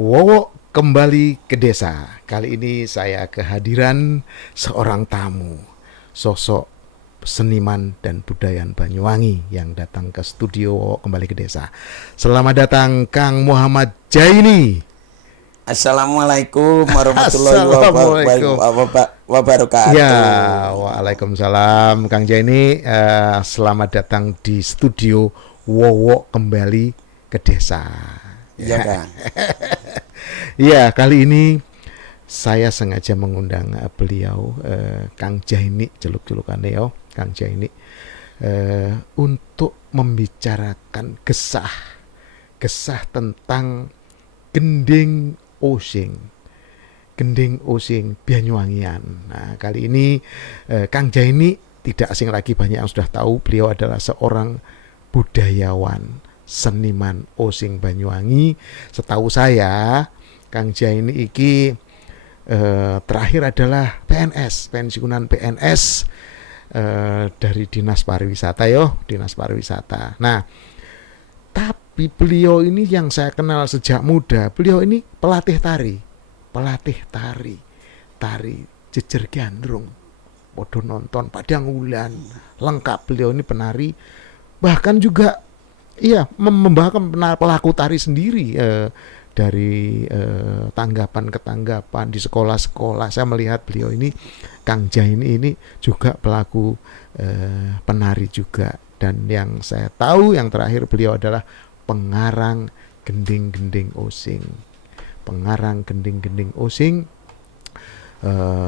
Wowo kembali ke desa. Kali ini saya kehadiran seorang tamu, sosok seniman dan budayan Banyuwangi yang datang ke studio Wowo kembali ke desa. Selamat datang Kang Muhammad Jaini. Assalamualaikum warahmatullahi Assalamualaikum. wabarakatuh. Ya, waalaikumsalam Kang Jaini. Selamat datang di studio Wowo kembali ke desa. Iya kan. Ya, kali ini saya sengaja mengundang beliau, Kang Jaini, jeluk-julukannya yo, Kang Jaini, untuk membicarakan gesah tentang gending osing Banyuwangian. Nah, kali ini Kang Jaini tidak asing lagi, banyak yang sudah tahu beliau adalah seorang budayawan, seniman osing Banyuwangi. Setahu saya Kang Jaini iki terakhir adalah PNS, pensiunan PNS dari Dinas Pariwisata Dinas Pariwisata. Nah, tapi beliau ini yang saya kenal sejak muda, beliau ini pelatih tari jejer gandrung, podo nonton padang ulan, lengkap. Beliau ini penari, bahkan juga membahkan pelaku tari sendiri, dari tanggapan ke tanggapan di sekolah-sekolah. Saya melihat beliau ini, Kang Jaini ini juga pelaku penari juga. Dan yang saya tahu yang terakhir beliau adalah pengarang gending-gending osing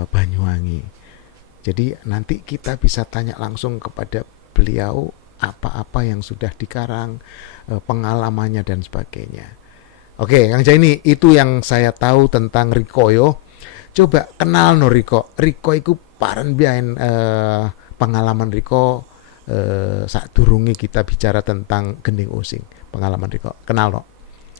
Banyuwangi. Jadi nanti kita bisa tanya langsung kepada beliau apa-apa yang sudah dikarang, pengalamannya dan sebagainya. Oke, Kang Jaini, itu yang saya tahu tentang Riko yo. Coba kenal no Riko. Riko itu paran biain pengalaman Riko saat durungi kita bicara tentang gending osing. Pengalaman Riko. Kenal no?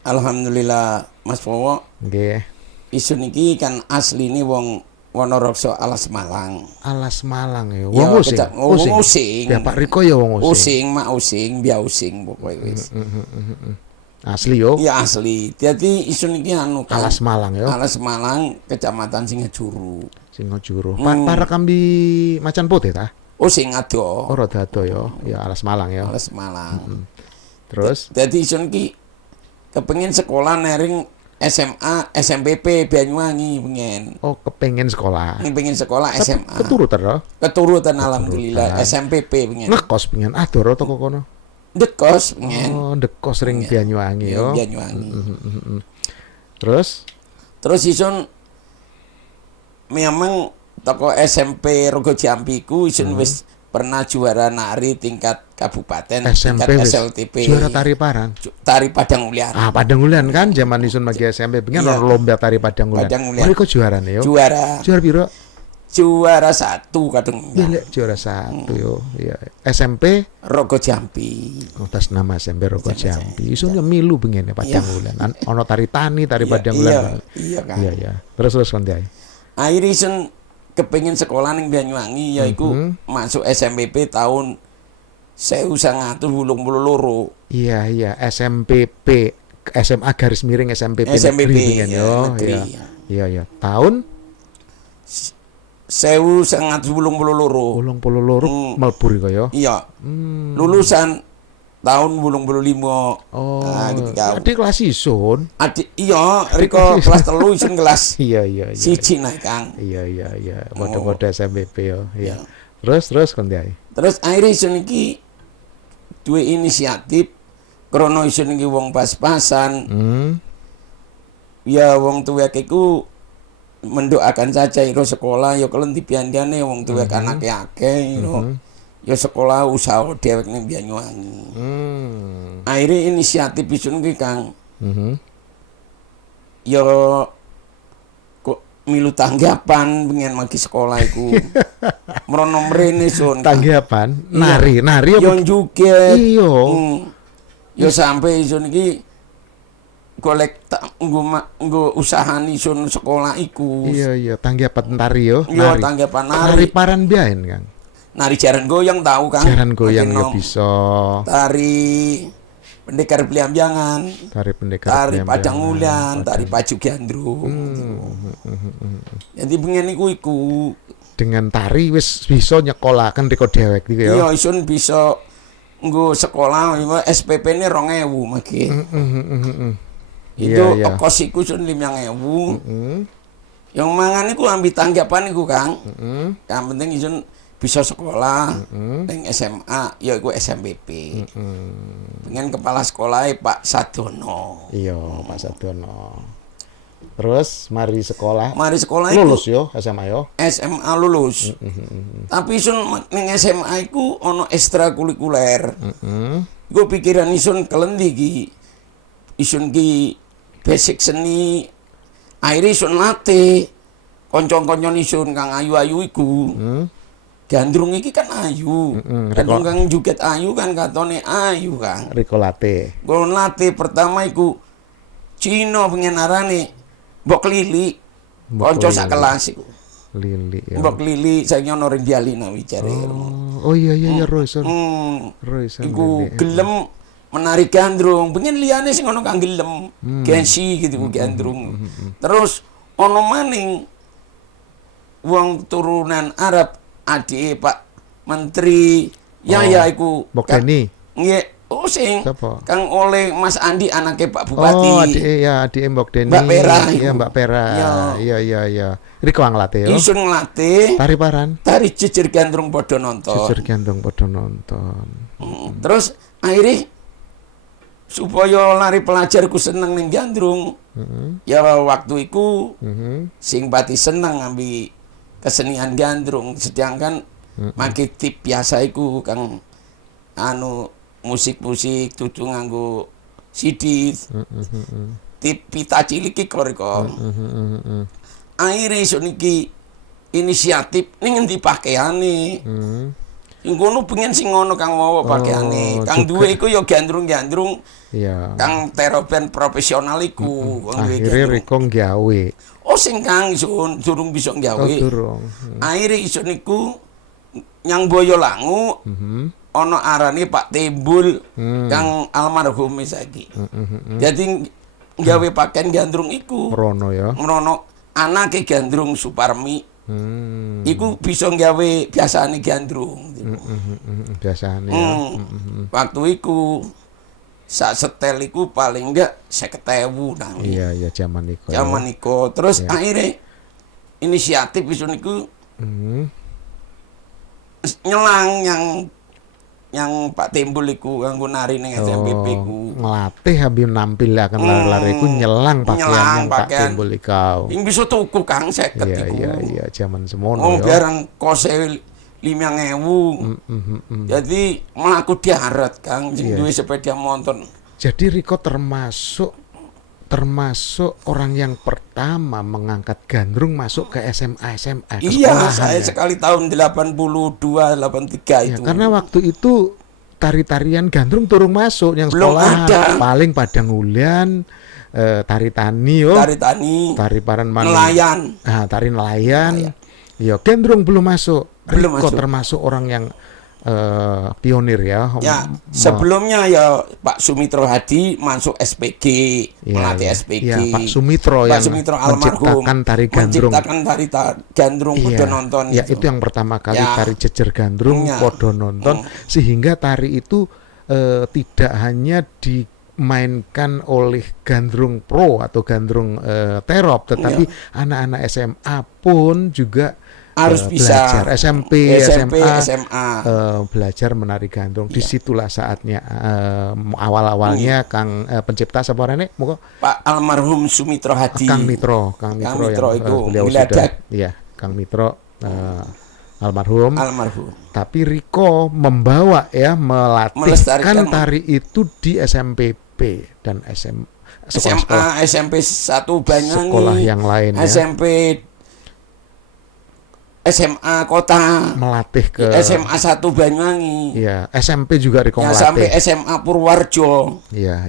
Alhamdulillah Mas Wowo. Nggih. Isu niki kan asli ini wong Wonorekso Alas Malang. Alas Malang ya. Wong osing. Ya Pak Riko ya wong osing. Biar osing pokoknya wis. Asli yo. Iya asli. Jadi isu niki anu kan. Alas Malang yo. Alas Malang, Kecamatan Singojuru. Para kambi macan putih ta? Osing ado. Oh, rada ado yo. Ya Alas Malang yo. Alas Malang. Terus jadi isu niki kepengin sekolah nering SMA SMPP Banyuwangi pengen. Oh, kepengen sekolah. Pengen sekolah SMA. Keturutan alhamdulillah SMPP pengen. Ngekos pengen adur toko kono. Dekos pengen. Oh, dekos ring Banyuwangi yo. Banyuwangi. Terus isun memang toko SMP Rogo Jambi ku isun wis pernah juara nari tingkat kabupaten, SMP tingkat SLTP. Juara tari parang. Tari Padang Ulian. Padang Ulian kan zaman isun magi SMP pengen lomba tari Padang Ulian. Mereka juara nih yo. Juara piro? Juara 1 kadang. Iya, juara 1 yo. Iya. SMP Rogo Jambi. Atas nama SMP Rogo Jambi. Isun yo milu pengen Padang Ulian. Ono tari tani, tari Padang Ulian. Iya kan. Iya. Terus konti ae. Akhir isun kepengin sekolah ning Banyuwangi yaiku masuk SMPP tahun 1982. Iya, SMPP, SMA garis miring SMPP negeri dengan yo. Iya. Tahun 1982. Melbur iku yo. Iya. Lulusan tahun 85. Oh. Ketika adik kelas isun. Riko kelas 3 isun kelas. Iya. Siji naik Kang. Iya. Mode SMPP yo. Iya. Terus konti ae. Terus akhirnya isun iki duwe inisiatif krono isun iki wong pas-pasan. Ya wong tuwek iku mendoakan saja iro sekolah ya kelenti piandiane wong tuwek anake akeh ya sekolah usaha dhewek ning Banyuwangi. Akhirnya inisiatif isun iki Kang. Ya kok milu tanggapan pengen magi sekolah iku. Merono mrene sun. Tanggapan nari apa? Yo njuget. Iya. Yo sampai isun iki golek nggo usahani isun sekolah iku. Iya, tanggapan tari yo. Iya, tanggapan nari. Nari paran biyen, Kang. Nari jaran goyang tahu Kang. Jaran goyang ya bisa. Tari pendekar Beliambyangan, Tari pendekar tari Beliambyangan, Padang Ulan, tari Pacu Gandrung. Jadi pengen iku dengan tari wis bisa nyekolaken riko dhewek iki ya. iya isun bisa nggo sekolah SPP ini 2.000 maki. Itu Iya. ongkos iku sun 5.000. Yang mangan iku ambil tanggapan iku Kang. Yang penting isun bisa sekolah ning SMA ya iku SMPP. Pengen kepala sekolah Pak Sadono. Iya, Pak Sadono. Terus mari sekolah. Mari sekolah Lulus iku yo SMA yo. SMA lulus. Tapi isun ning SMA iku ono ekstrakurikuler. Gue pikiran isun kelendi ki. Isun ki basic seni. Akhirnya isun latih. Koncon-koncon isun kang ayu-ayu iku. Gandrung iki kan ayu. Gandrung kang juket ayu kan katone ayu Kang. Riko late. Gue latih pertama iku Cino pengen arane Mbok Lili. Konco sak kelas iku. Lili ya. Mbok Lili saya ono ring dialina wicare. Oh iya Royson. Iku gelem menari gandrung. Pengen liyane sing ono kang gelem. Gensi gitu gandrung. Terus ono maning wong turunan Arab adik Pak Menteri ya iku Mbok Deni. Nggih. Oh sing Siapa? Kang oleh Mas Andi anaknya Pak Bupati. Oh, adik Mbok Deni. Mbak Pera. Iya, Mbak Pera. Iya. Riko nglatih yo. Isun ngelatih. Tari paran. Tari jejer gandrung padha nonton. Jejer gandrung padha nonton. Terus akhirnya supaya lari pelajarku seneng ning gandrung. Ya waktu iku sing pati seneng ngambil kesenian gandrung, sedangkan make tip biasa iku Kang anu musik-musik tutu nganggo CD. Tip pita cilik iki kok. Akhire iso niki inisiatif ning endi pakaiane. Ngono pengen sing ngono Kang mawa pakaiane. Kang duwe iku ya gandrung-gandrung. Iya. Kang teroben profesional iku. Akhirnya Riko nggawe. Oh sing Kang isun durung bisa nggawe. Oh durung. Akhire isun niku nyang Boyolangu. Ono arane Pak Tembul Kang almarhum saiki. Jadi gawe pakaian gandrung iku. Merono ya. Merono anake gandrung Suparmi. Iku bisa gawe biasane gandrung. Biasane ya. Waktu iku sak setel iku paling enggak 50.000 nang. Iya zaman iku. Zaman iku terus akhirnya inisiatif isu niku nyelang yang Pak Timbul iku kanggo nari ning SMPP ku. Ngelatih habis nampil akan lari-lari iku nyelang pakaian yang Pak Timbul ikau. Ing bisa tuku Kang 50 iku. Iya zaman semono ya. Oh ya. barang kose 5.000. Jadi mlaku diaret Kang sing duwe sepeda motor. Jadi Riko termasuk orang yang pertama mengangkat gandrung masuk ke SMA Iya, saya sekali tahun 82 83 itu. Ya, karena waktu itu tari-tarian gandrung turun masuk yang sekolah paling Padang Ulan, tari tani tari paran nelayan. Nah, tari nelayan. Ya, gandrung belum masuk. Riko termasuk orang yang pionir ya. Ya, sebelumnya ya Pak Sumitro Hadi masuk SPG, melatih SPG. Ya, Pak Sumitro yang menciptakan tari gandrung. Gandrung podo nonton. Ya, itu yang pertama kali tari jejer gandrung podo nonton sehingga tari itu tidak hanya dimainkan oleh gandrung pro atau gandrung terop, tetapi anak-anak SMA pun juga harus bisa belajar SMP SMA belajar menari gandrung. Disitulah saatnya awal-awalnya Kang pencipta siapa rene muga Pak almarhum Sumitro Hadi. Kang Mitro yang beliau sudah Kang Mitro almarhum. Tapi Riko membawa melatihkan tari itu di SMPP dan SMA SMP 1 Banyuwangi, sekolah yang lain SMP SMA kota melatih ke SMA 1 Banyuwangi. Iya, SMP juga Riko melatih. Sampai SMA Purwarjo. Iya.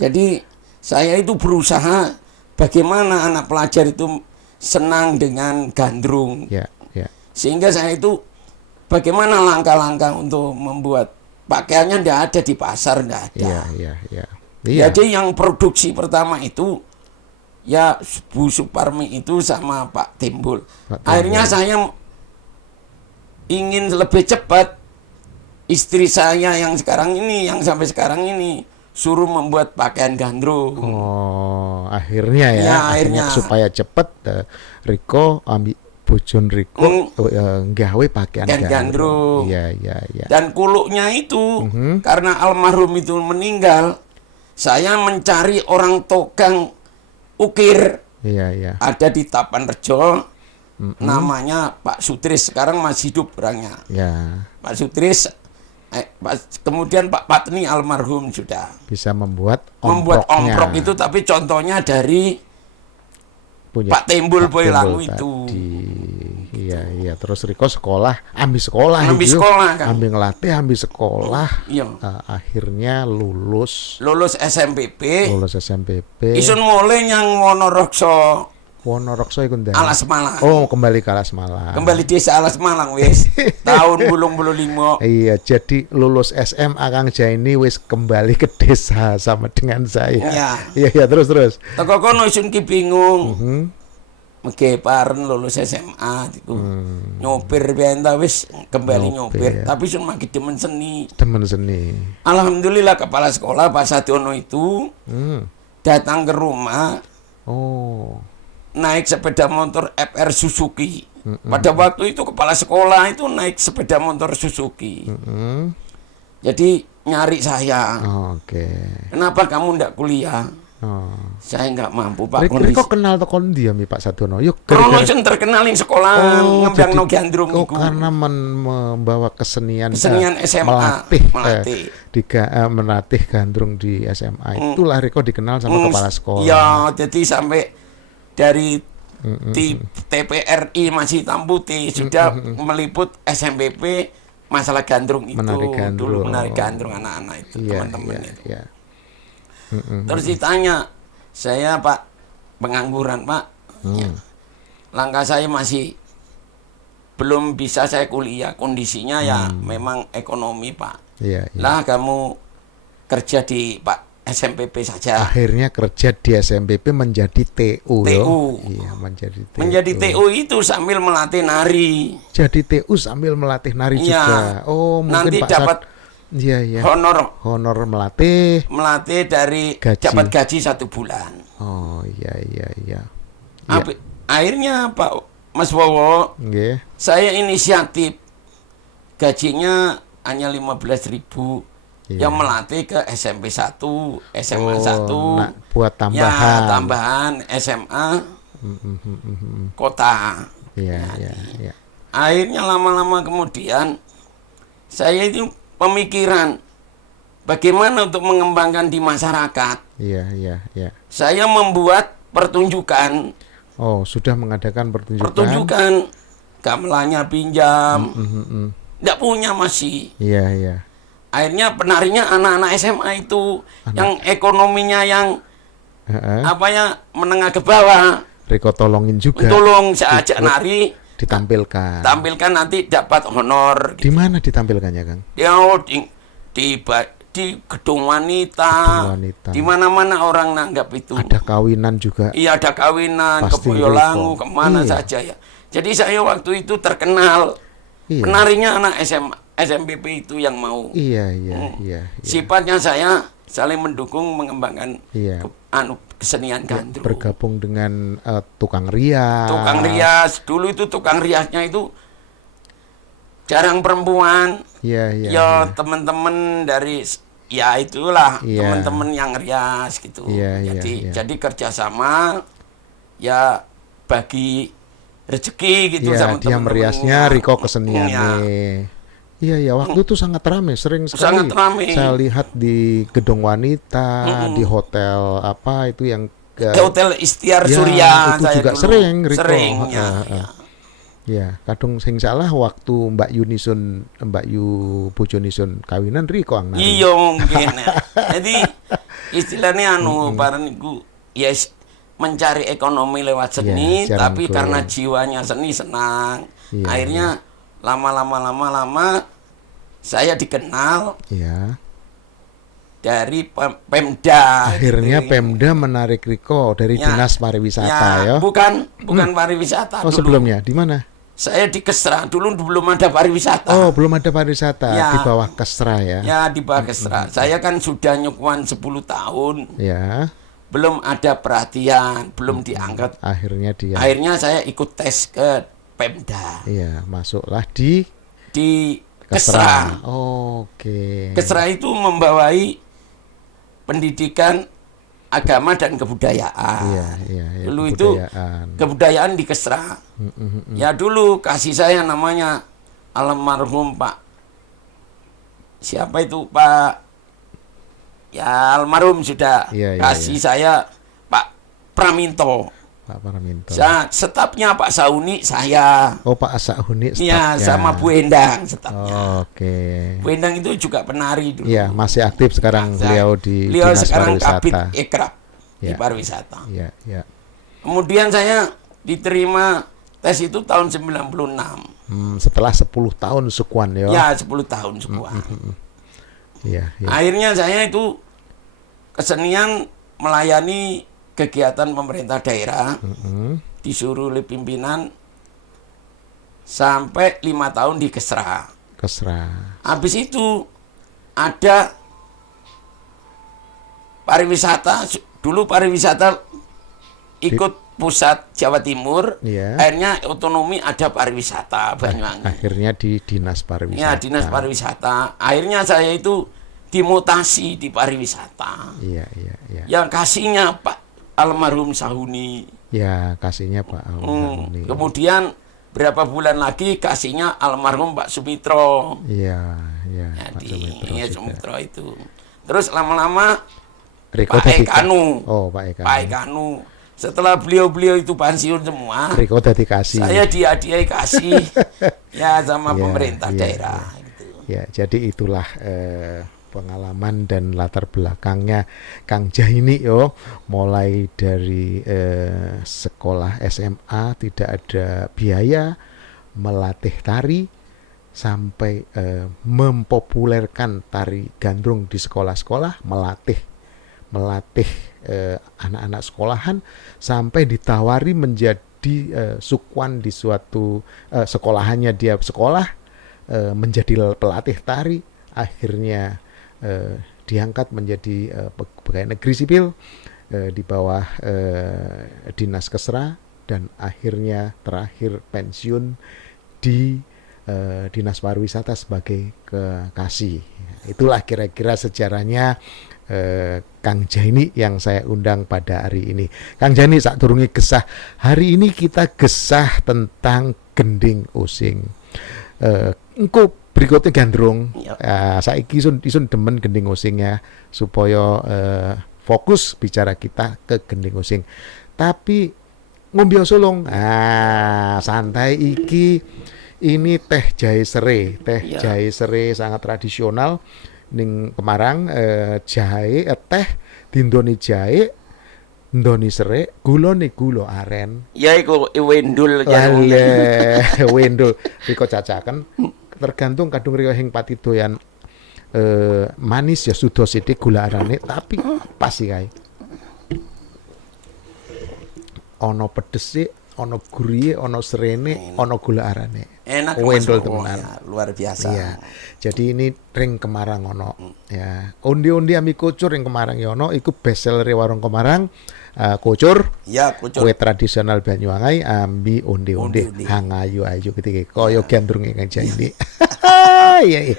Jadi saya itu berusaha bagaimana anak pelajar itu senang dengan gandrung. Iya. Sehingga saya itu bagaimana langkah-langkah untuk membuat pakaiannya ndak ada di pasar, ndak ada. Iya. Jadi yang produksi pertama itu ya Bu Suparmi itu sama Pak Timbul. Akhirnya saya ingin lebih cepat, istri saya yang sekarang ini, yang sampai sekarang ini, suruh membuat pakaian gandrung. Oh, akhirnya ya, akhirnya supaya cepat Riko ambil bojon Riko nggawe pakaian gandrung. Iya. Dan kuluknya itu karena almarhum itu meninggal, saya mencari orang tukang ukir. Iya. Ada di Tapanrejo, namanya Pak Sutris, sekarang masih hidup orangnya. Ya. Pak Sutris, kemudian Pak Patni almarhum sudah. Bisa membuat omprok itu, tapi contohnya dari Pak Timbul Boylangu itu. Iya. Terus Riko ambil sekolah kan. Ambil ngelatih, ambil sekolah. Iya. Akhirnya lulus SMPP. Isun mulai yang Wonorokso iku ndak. Alas Malang. Oh, kembali ke Alas Malang. Kembali desa Alas Malang wis. Tahun 2005. Iya, jadi lulus SMA Kang Jaini wis kembali ke desa sama dengan saya. Iya, terus. Teko kono isun ki bingung. Mege paren lulus SMA iku. Nyopir biyen ta wis kembali nyopir, tapi isun magi demen seni. Alhamdulillah kepala sekolah Pak Sadiono itu datang ke rumah. Oh. Naik sepeda motor FR Suzuki. Pada waktu itu kepala sekolah itu naik sepeda motor Suzuki. Jadi nyari saya. Oke. Kenapa kamu ndak kuliah? Saya nggak mampu Pak. Riko kenal tekon dia mi Pak Sadiono. Yuk. Kalau terkenal yang sekolah ngembang no gandrung itu. Karena membawa kesenian SMA melatih gandrung di SMA. Itulah Riko dikenal sama kepala sekolah. Ya, jadi sampai dari TPRI masih hitam putih sudah meliput SMPP masalah gandrung itu. Dulu menarik gandrung anak-anak itu, teman-teman itu. Terus ditanya, saya Pak pengangguran Pak. Langkah saya masih belum bisa saya kuliah, kondisinya ya memang ekonomi Pak. Lah kamu kerja di Pak SMPP saja. Akhirnya kerja di SMPP menjadi TU. Iya, menjadi TU itu sambil melatih nari. Jadi TU sambil melatih nari juga. Oh, mungkin nanti Pak dapat honor melatih dari dapat gaji 1 bulan. Oh, iya. Akhirnya Pak Mas Wowo, saya inisiatif gajinya hanya 15.000. Yang melatih ke SMP 1, SMA 1, buat tambahan. Ya, tambahan SMA kota. Iya. Akhirnya lama-lama kemudian saya itu pemikiran bagaimana untuk mengembangkan di masyarakat. Iya. Saya membuat pertunjukan. Oh, sudah mengadakan pertunjukan. Gamelannya pinjam. Nggak punya masih. Iya. Akhirnya penarinya anak-anak SMA itu yang ekonominya yang menengah ke bawah. Riko tolongin juga. Tolong saya ajak nari. Tampilkan nanti dapat honor. Di mana ditampilkannya, Kang? Ya di gedung wanita. Di mana-mana orang nanggap itu. Ada kawinan juga. Iya, ada kawinan ke Boyolangu, kemana saja ya. Jadi saya waktu itu terkenal. Penarinya anak SMPP itu yang mau. Iya. Sifatnya saya saling mendukung mengembangkan kesenian gandrung. Bergabung dengan tukang rias. Dulu itu tukang riasnya itu jarang perempuan. Iya. Teman-teman dari itulah teman-teman yang rias gitu. Jadi kerjasama ya bagi rezeki gitu sama dia meriasnya, Riko keseniannya. Iya, waktu itu sangat ramai, sering sekali. Sangat ramai. Saya lihat di gedung wanita, di hotel apa itu yang Hotel Istiar Surya. Itu juga dulu sering, Riko. Sering, ya. Kadung sing salah waktu Mbak Yu Bojonisun kawinan Riko ang nari. Iya mungkin. Jadi istilahnya bareng iku mencari ekonomi lewat seni, tapi karena jiwanya seni senang. Akhirnya lama saya dikenal Ya. dari Pemda. Akhirnya gitu. Pemda menarik Riko dari Ya, Dinas Pariwisata ya. Bukan pariwisata Oh, dulu. sebelumnya di mana? Saya di Kesra, dulu belum ada pariwisata. Oh, belum ada pariwisata, Ya. di bawah Kesra ya. Ya, di bawah Kesra. Saya kan sudah nyukuan 10 tahun. Ya. Belum ada perhatian, belum diangkat. Akhirnya dia. Akhirnya saya ikut tes ke Pemda. Iya, masuklah di Kesra. Oke. Kesra itu membawai pendidikan agama dan kebudayaan. Iya, Dulu kebudayaan. itu kebudayaan di Kesra. Ya dulu kasih saya namanya almarhum Pak. Siapa itu Pak? Ya almarhum sudah. Iya, Kasih saya Pak Praminto. Pak Paraminto. Setapnya Pak Sauni saya. Oh, Pak Asahuni Iya, stafnya. sama Bu Endang setapnya. Oke. Bu Endang itu juga penari dulu. Iya, masih aktif sekarang beliau di Beliau Dinas sekarang Kabid Pariwisata. Ekrab di Ya. pariwisata. Iya, iya. Kemudian saya diterima tes itu tahun 96. Setelah 10 tahun sukuan ya. Ya, 10 tahun semua. Iya, iya. Akhirnya saya itu kesenian melayani kegiatan pemerintah daerah, disuruh oleh pimpinan sampai 5 tahun di Kesra. Kesra. Habis itu ada pariwisata, dulu pariwisata ikut pusat Jawa Timur, Iya. akhirnya otonomi ada pariwisata Banyuwangi. Akhirnya di Dinas Pariwisata. Ya, Dinas Pariwisata. Akhirnya saya itu dimutasi di pariwisata. Iya, iya, iya. Yang kasihnya Pak almarhum Sahuni. Ya, kasihnya Pak Almarhum. Kemudian berapa bulan lagi kasihnya almarhum Pak Sumitro. Iya, iya. Pak Jadi Sumitro ya juga. Sumitro itu. Terus lama-lama Riko Pak dadi- Ekanu. Oh, Pak Ekanu. Pak Ekanu. Setelah beliau itu pensiun semua, Riko dadi kasih. saya dihadiahi kasih ya sama Iya, pemerintah iya, daerah. Gitu. Ya, jadi itulah pengalaman dan latar belakangnya Kang Jaini yo, mulai dari sekolah SMA tidak ada biaya, melatih tari sampai mempopulerkan tari gandrung di sekolah-sekolah, melatih anak-anak sekolahan sampai ditawari menjadi sukuan di suatu sekolahannya, dia sekolah menjadi pelatih tari, akhirnya diangkat menjadi pegawai negeri sipil di bawah Dinas Kesra, dan akhirnya terakhir pensiun di Dinas Pariwisata sebagai kekasih. Itulah kira-kira sejarahnya Kang Jaini yang saya undang pada hari ini. Kang Jaini, sakdurunge gesah, hari ini kita gesah tentang gending osing. Engko berikutnya gandrung. Saiki isun demen gending osing ya, supaya fokus bicara kita ke gending osing. Tapi ngombe solong. Santai iki. Ini teh jahe serai, jahe serai sangat tradisional ning Kemarang. Jahe teh dindoni jahe, ndoni serai, gulone gula aren. Ya iku wendul Wendul riko cacaken tergantung kadung riko hing pati doyan manis ya sudo sithik gula arane, tapi pas sih kae. Ono pedese, ono guriye, ono serene, ono gula arane. Enak Wendul Mas, temenan. ya, luar biasa. Iya. Jadi ini ring Kemarang ono. Ya. Undi-undi ami kucur ring Kemarang ya ono, iku best seller warung Kemarang. Kucur. Ya, kucur. Kue tradisional Banyuwangi ambi undi-undi Undi-undi. hangayu-ayu ketika koyo gandrung Kang Jaini. Iya iya.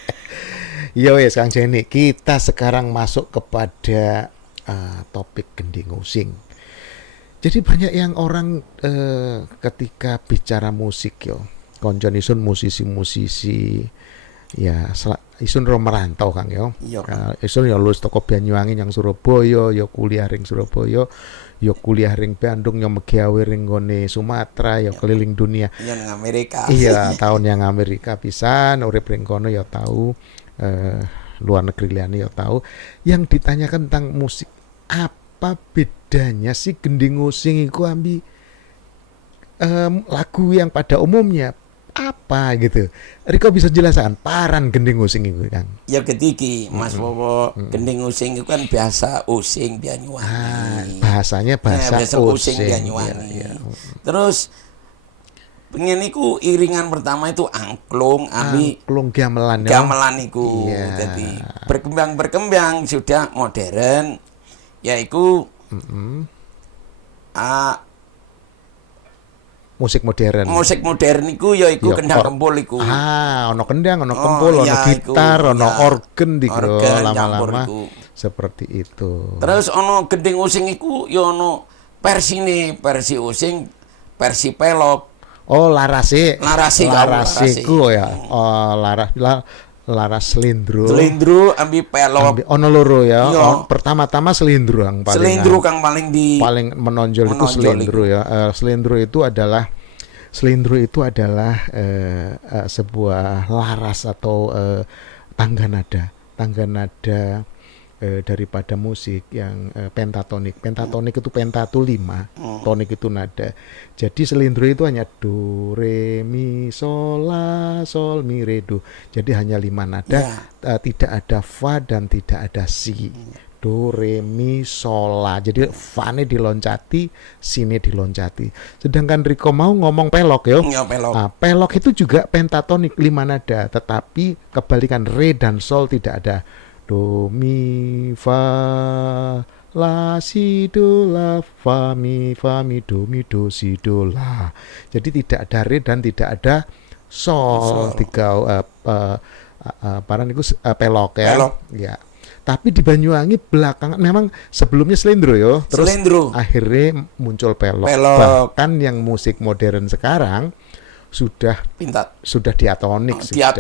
Iya wes Kang Jaini, kita sekarang masuk kepada topik gending osing. Jadi banyak yang orang ketika bicara musik yo, konjon isun musisi-musisi ya isun ro merantau Kang yo. Iya, Kang. Isun ya lulus toko Banyuwangi yang Surabaya, ya kuliah ring Surabaya, ya kuliah ring Bandung, ya megawe ring gone Sumatera, ya keliling dunia. Yang Amerika. Iya, tahun yang Amerika pisan, urip ring kono ya tahu, luar negeri liyane ya tahu. Yang ditanyakan tentang musik, apa bedanya sih gending osing iku ambi lagu yang pada umumnya apa gitu. Riko bisa jelaskan paran gending using itu Kang? Ya ketiki Mas Wowo, gending using itu kan biasa using Banyuwangi. Bahasanya bahasa using Banyuwangi. Ya. Terus pengen iku iringan pertama itu angklung gamelan iku. Jadi berkembang sudah modern yaitu musik modern iku yaiku kendang kempul iku. Ono kendang, ono kempul, ono gitar, ono organ diku lama-lama seperti itu. Terus ono gending using iku ya ono versi using, versi pelok. Oh, larase ku ya. Oh, laras selindro ambi pelok. Ono loro ya. Pertama-tama selindro yang paling menonjol itu selindro ya. Selindro itu adalah sebuah laras atau tangga nada daripada musik yang pentatonik. Pentatonik itu penta itu 5, tonik itu nada. Jadi selindro itu hanya do, re, mi, sol, la, sol, mi, re, do. Jadi hanya 5 nada, tidak ada fa dan tidak ada si. Do, re, mi, sol, la. Jadi fa-nya diloncati, si-nya diloncati. Sedangkan Riko mau ngomong pelok ya. Pelok. Nah, pelok itu juga pentatonik 5 nada, tetapi kebalikan re dan sol tidak ada. Do, mi, fa, la, si, do, la, fa, mi, do, si, do, la. Jadi tidak ada re dan tidak ada sol. Tiga paran itu pelok ya. Ya. Tapi di Banyuwangi belakangan memang sebelumnya selindro ya. Terus akhirnya muncul pelok. Bahkan yang musik modern sekarang sudah diatonik sudah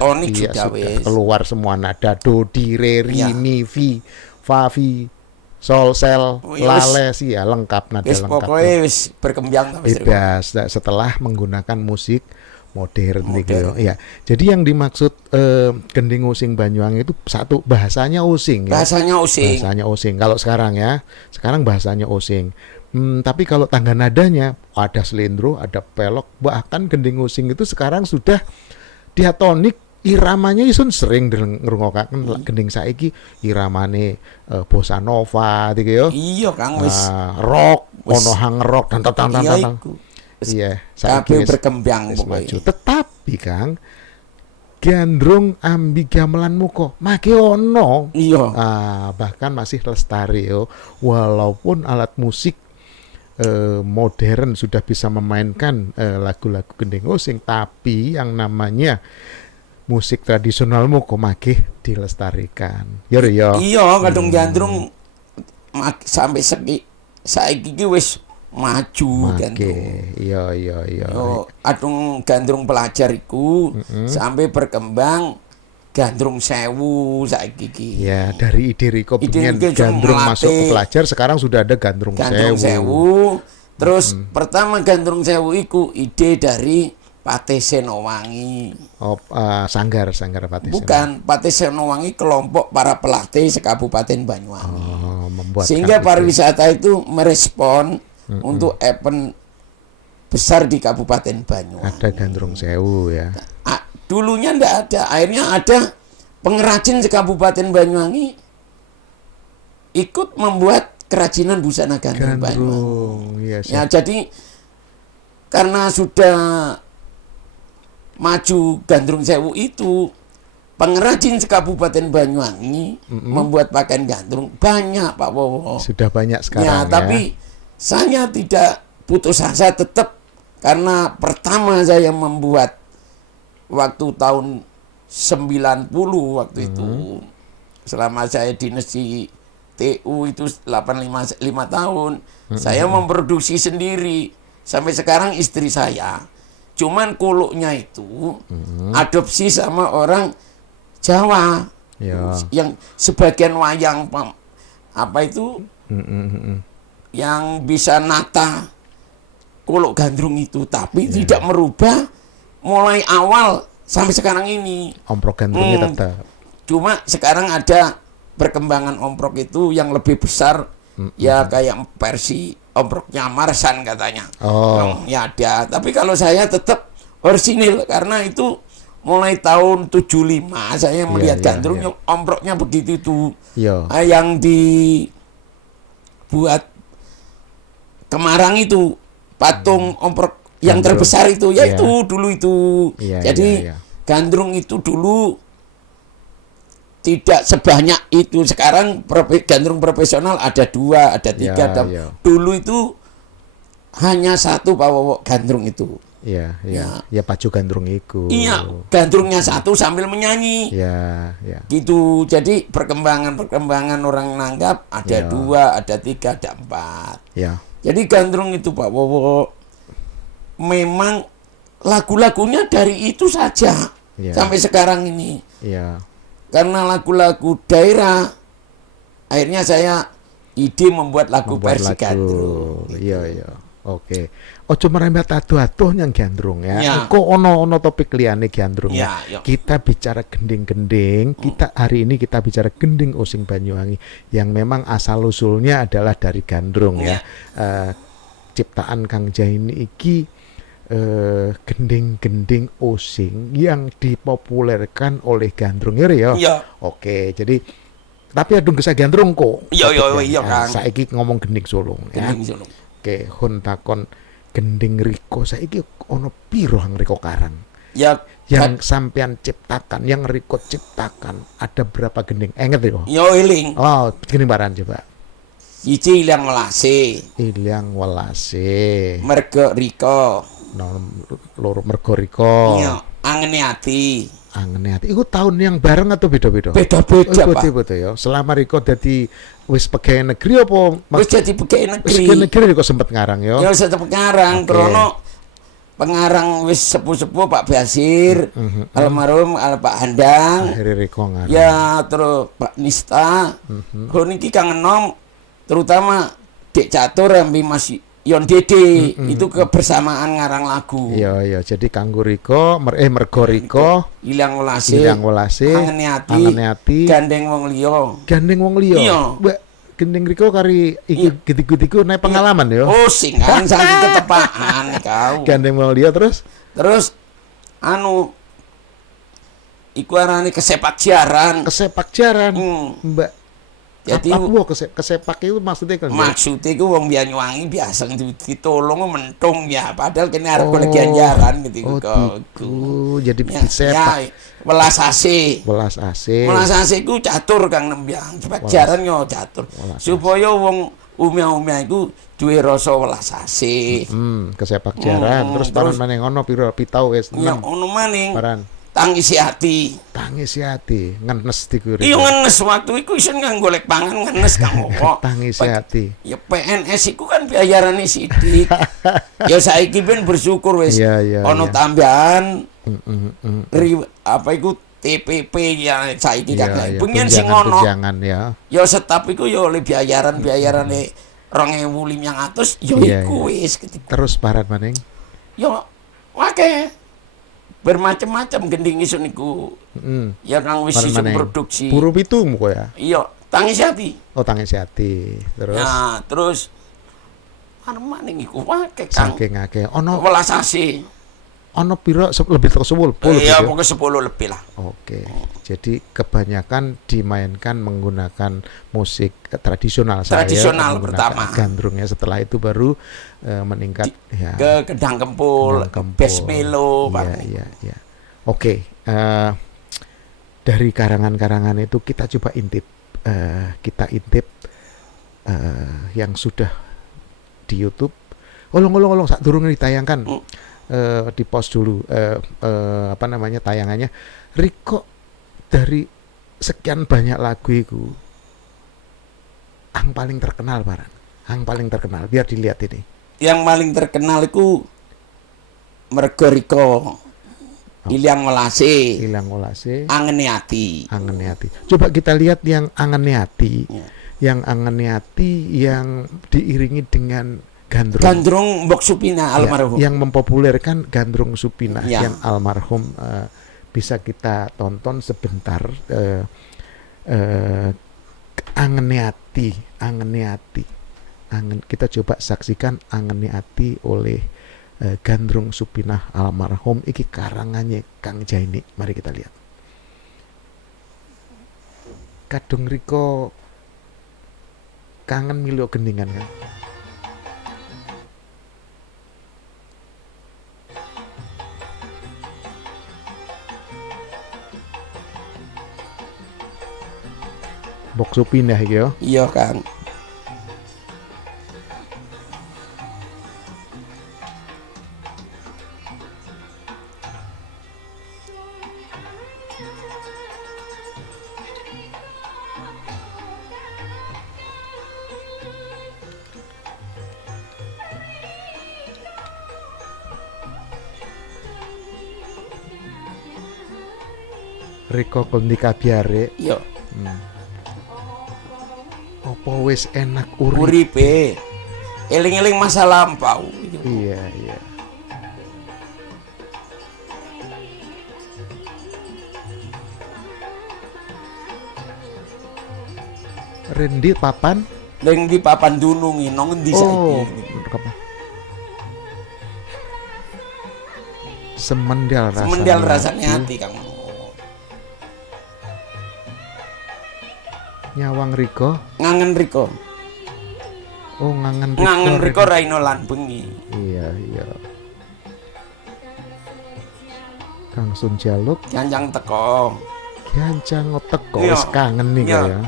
keluar semua nada do, di, re, ri, mi, fi, fa, fi, sol, sel, la, le, si ya lengkap nada lengkap. Pokoknya wis berkembang setelah menggunakan musik modern gitu ya. Jadi yang dimaksud gending using Banyuwangi itu satu bahasanya using ya. Bahasanya using. Kalau sekarang bahasanya using. Tapi kalau tangga nadanya ada selindro, ada pelok, bahkan gending using itu sekarang sudah diatonik. Iramanya isun sering ngrungokaken gending saiki iramane bossa nova gitu ya. Iya Kang wis rock, ono hang rock dan iya, saiki berkembang maju. Tetapi Kang gandrung ambi gamelanmu kok make ono. Iya. Bahkan masih lestari yo. Walaupun alat musik modern sudah bisa memainkan lagu-lagu gending using, tapi yang namanya musik tradisionalmu kok make dilestarikan. Iya, kadung gandrung sampai saiki iki wis maju gandrung. Iya. Adung gandrung pelajar iku sampai berkembang gandrung sewu saiki iki. Ya, dari ide Riko pengen gandrung masuk ke pelajar, sekarang sudah ada gandrung sewu. Terus pertama gandrung sewu iku ide dari Patih Senowangi. Sanggar Patih. Bukan, Patih Senowangi kelompok para pelatih sekabupaten Banyuwangi. Sehingga pariwisata itu merespon untuk event besar di Kabupaten Banyuwangi. Ada gandrung sewu ya. Dulunya enggak ada, akhirnya ada pengrajin sekabupaten Banyuwangi ikut membuat kerajinan busana gandrung Banyuwangi. Yes. Ya, jadi karena sudah maju gandrung sewu itu, pengrajin sekabupaten Banyuwangi membuat pakaian gandrung banyak Pak Wowo. Sudah banyak sekarang ya. Tapi saya tidak putus asa tetap, karena pertama saya membuat waktu tahun 90 waktu itu, selama saya dinas di TU itu 5 tahun, saya memproduksi sendiri sampai sekarang istri saya. Cuman kuluknya itu adopsi sama orang Jawa, yang sebagian wayang apa itu yang bisa nata kuluk gandrung itu, tapi tidak merubah mulai awal sampai sekarang ini. Omprok gandrungnya tetap. Cuma sekarang ada perkembangan omprok itu yang lebih besar, ya kayak versi omproknya Marsan katanya. Ya ada. Tapi kalau saya tetap Orsinil karena itu mulai tahun 75 saya melihat gandrung yang omproknya begitu itu. Yang dibuat Kemarang itu patung omprok yang terbesar itu yaitu dulu itu. Jadi gandrung itu dulu tidak sebanyak itu. Sekarang gandrung profesional ada 2, ada 3. Dulu itu hanya 1 Pak Wowo gandrung itu. Ya pacu gandrung itu. Iya, gandrungnya 1 sambil menyanyi. Gitu. Jadi perkembangan orang nanggap ada 2, ada 3, ada 4. Jadi gandrung itu Pak Wowo memang lagu-lagunya dari itu saja sampai sekarang ini. Karena lagu-lagu daerah, akhirnya saya ide membuat lagu versi gandrung. Oke. Ojo merembet atuh-atuh yang gandrung ya. Kok ono topik liane gandrung ya. Kita bicara gending-gending. Hari ini kita bicara gending osing Banyuwangi yang memang asal usulnya adalah dari gandrung ya. Ciptaan Kang Jaini iki gending-gending osing yang dipopulerkan oleh gandrung ya. Oke, jadi tapi adung gesah gandrung kok. Kang. Saiki ngomong gending sulung ya. Oke, hun takon gending riko saiki ono piro hang riko karang? Yang sampean ciptakan, yang riko ciptakan ada berapa gending? Ingat ya? Eling. Oh, gending baran coba. Siji Ilyang Welase. Ilyang Welase. Mergo riko. Loro mergo riko. Angene ati. Angene ati. Iku tahun yang bareng atau beda-beda? Beda-beda, Pak. Beda-beda ya. Selama riko dadi wis pegawai negeri apa? Wis dadi pegawai negeri. Wis pegawai negeri riko sempet ngarang ya. Ya sempet ngarang krono pengarang wis sepuh-sepuh Pak Basir, almarhum Pak Handang. Akhirnya riko ngarang. Ya terus Pak Nista. Kok niki Kang Enom terutama Dek Catur ambi Mas Yon Dede itu kebersamaan ngarang lagu. Iya, jadi kanggo riko, mergo riko, Ilyang Welase, Angene ati, gandeng wong liya. Iya. Gendeng riko kari iki getiku naik pengalaman ya. Oh, singan saiki ketepaan kau. Gandeng wong liya terus iku arane kesepak jaran. Mbak. Jadi kesepak itu maksudnya kan? Maksudnya itu wong Banyuwangi biasa ditolong mentung ya, padahal kene arep golek ganjaran gitu kok. Jadi sepak. Welas AC. Welas AC ku catur Kang Nembyang, sepak jaran yo catur. Supaya wong umya-umya iku duwe rasa welas AC. Kesepak jaran terus paran maning ono piro pitau wis. Ya ono maning. Paran Tangisi hati, ngenes diguri. Iya ngenes waktu iku isen nganggo golek pangan ngenes Kang kok. Tangisi hati. Ya PNS iku kan bayarane sithik. Ya saiki ben bersyukur wis ono tambahan. Apa iku TPP ya saiki kan. Pengen sing ono. Ya setap iku ya oleh bayarane 2.500 ya iku wis. Terus parat maning. Ya akeh. Bermacam-macam gending isun niku. Ya Kang wis iso produksi. Buru pitu kok ya. Iya, Tangisi Hati. Oh, Tangisi Hati. Terus. Nah, terus maning iku akeh Kang. Saking akeh. Ono welas AC. Ono piro lebih teko 10. Iya, pokoknya 10 lebih lah. Oke. Jadi kebanyakan dimainkan menggunakan musik tradisional pertama. Gandrungnya setelah itu baru meningkat ke Kedang Kempul, Bes Melo, Iya. Oke. Dari karangan-karangan itu kita coba intip yang sudah di YouTube. Olong sak durung ditayangkan. Di post dulu tayangannya. Riko dari sekian banyak lagu itu ang paling terkenal biar dilihat ini. Yang paling terkenal itu mergo Riko Ilyang Welase. Angene Ati. Coba kita lihat yang Angene Ati. Yang Angene Ati yang diiringi dengan Gandrung Mbok Supina almarhum. Yang mempopulerkan Gandrung Supina yang almarhum bisa kita tonton sebentar. Angene Ati. Kita coba saksikan Angene Ati oleh Gandrung Supinah almarhum iki karangane Kang Jaini. Mari kita lihat. Kadung riko kangen milo gendingan kan. Bok Supinah iki yo. Iya, Kang. Riko kondika biare. Iya. Apa wis enak urip. Uripe. Eling-eling masa lampau. Iya, iya. Rendi papan? Ning di papan dunungi nang endi saiki? Semendal rasanya. Semendal rasane ati, Kang. Nyawang Riko. Ngangen Riko. Oh, ngangen Riko. Ngangen Riko raino lan bengi. Iya, iya. Kang Sun Jaluk. Janjang teko. Gancang teko Iya. wis kangen nih Iya. ya.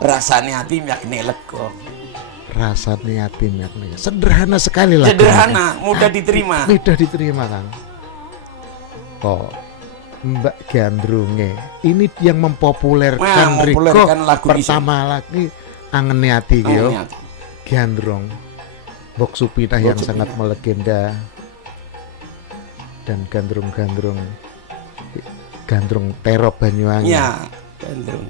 Rasane ati yakne lega. Rasane yatim yakni. Sederhana sekali lah. Sederhana, mudah diterima. Mudah diterima, Kang. Kok Mbak Gandrunge ini yang mempopulerkan Riko lagu pertama lagi Angen Ati yo. Angen Ati. Gandrung Bok Supinah yang sangat melegenda dan gandrung Terop Banyuwangi. Ya, Gandrung.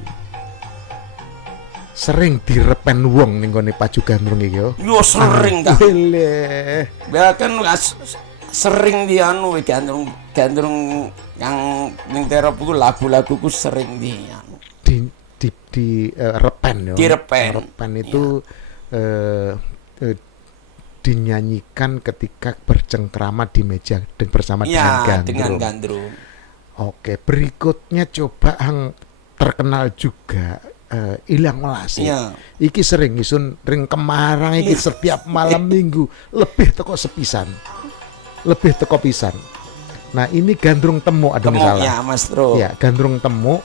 Sering direpen wong ning gone Paju Gandrung iki yo. Yo sering ta. Wele. Bahkan sering dianu Gandrung yang ning Terop ku lagu-laguku sering dianu. Di repen yo. Direpen. Repen itu dinyanyikan ketika bercengkrama di meja dan bersama dengan Gandrung. Oke, berikutnya coba yang terkenal juga Ilang Welas. Iya. Iki sering isun ring Kemarang iki setiap malam minggu lebih teko sepisan. Lebih teko pisan. Nah, ini Gandrung Temu ada misalnya. Ya, Mas Tro. Ya, Gandrung Temu